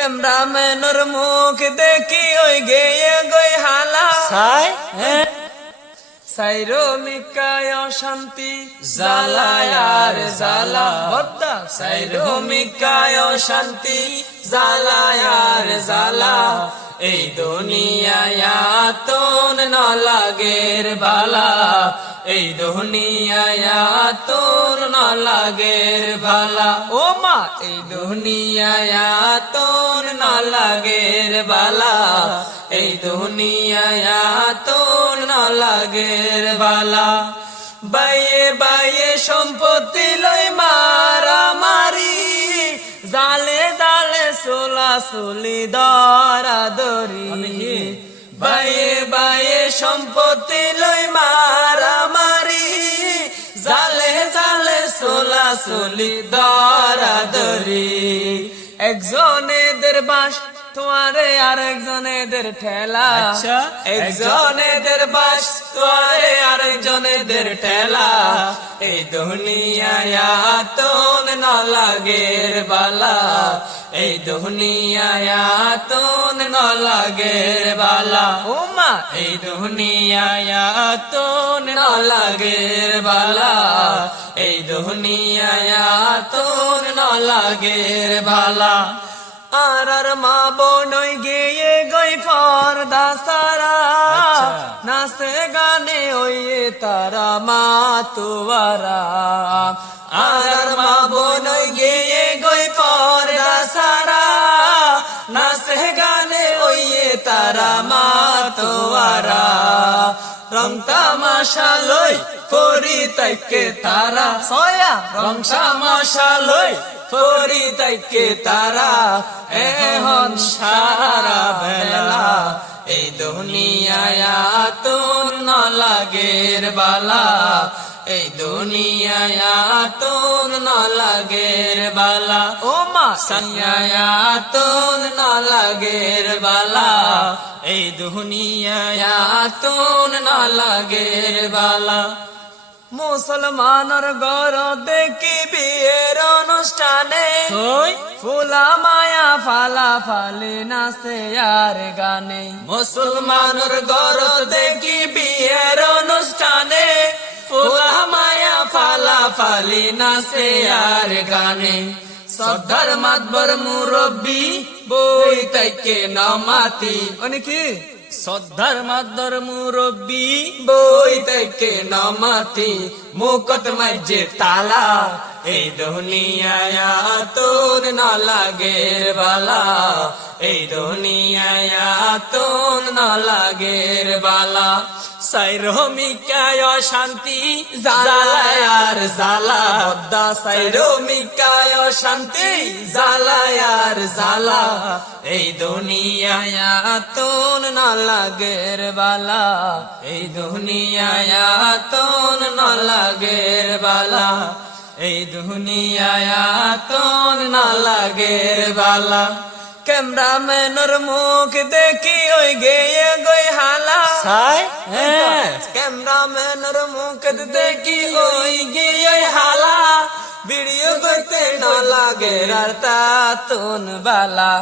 ক্যামেরাম্যানের মুখ দেখি ওই গেয়ে গই হালা সাইরো মিকায় শান্তি জালায় আর জালা বদ্দা সাইরো মিকায় শান্তি জালায় আর জালা এই দুনিয়ায় তোন না লাগের বালা এই দুনিয়ায় তোর না লাগের ভালা ও মা এই দুনিয়ায় তোর না লাগের বালা এই দুনিয়ায় তোর না লাগের বালা বাইয়ে বাইয়ে সম্পত্তি লই মারামারি জালে জালে সোলা সুলি দরা দরি বাইয়ে বাইয়ে সম্পত্তি লই মারামারি জালে জালে সোলা সুলি দরা দরি একজনেদের বাস তোমারে আর একজনেদের ঠেলা একজনেদের বাস তোমারে আর একজনেদের ঠেলা এই দুনিয়ায় তোন না লাগের বালা এই দুনিয়ায় তোন না লাগের বালা ও মা এই দুনিয়ায় তোন না লাগের বালা এই দুনিয়ায় তোন না লাগের বালা আর মা বোনই গিয়ে গই ফরদা সারা নাচে গানে ওই তারা মা তুয়ারা আর মা বোনই গিয়ে গই ফরদা সারা নাচে গানে ওই তারা মা তুয়ারা রং তামাশা লই ফরি তাইকে তারা সয়া রং তামাশা লই ফরি তাইকে তারা এখন সারা বেলা এই দুনিয়ায় তোর না লাগের বালা এই দুনিয়ায় তোর না লাগের বালা ও মা সাইয়া তোর না লাগের বালা এই দুনিয়ায় তোর না লাগের বালা মুসলমানের ঘর দেখি বিয়ের অনুষ্ঠানে ফুলা মায়া ফালা ফালি নাচে আর গানে মুসলমানের ঘর দেখি বিয়ের অনুষ্ঠানে ফুলা মায়া ফালা ফালি নাচে আর গানে সর্দার মাতবর মুরব্বী বই তাইকে নামাতি অনেকি সর্দার মাতবর মুরব্বী বই তাইকে নামাতি মুকত মাঝে তালা এই দুনিয়ায় তোর না লাগের বালা এই দুনিয়ায় তোর না লাগের বালা সাইরো মিকায় শান্তি জালায় আর জালা বদ্দা সাইরো মিকায় শান্তি জালায় আর জালা এই দুনিয়ায় তোর না লাগের বালা এই দুনিয়ায় তোর না লাগের বালা এই দুনিয়ায় তোর না লাগের বালা ক্যামেরাম্যানের মুখ দেখি ওই গেয়ে গই হালা ক্যামেরাম্যানের মুখ দেখি ওই গিয়ে হালা ভিডিও করতে না লাগে আর তা তোন বালা।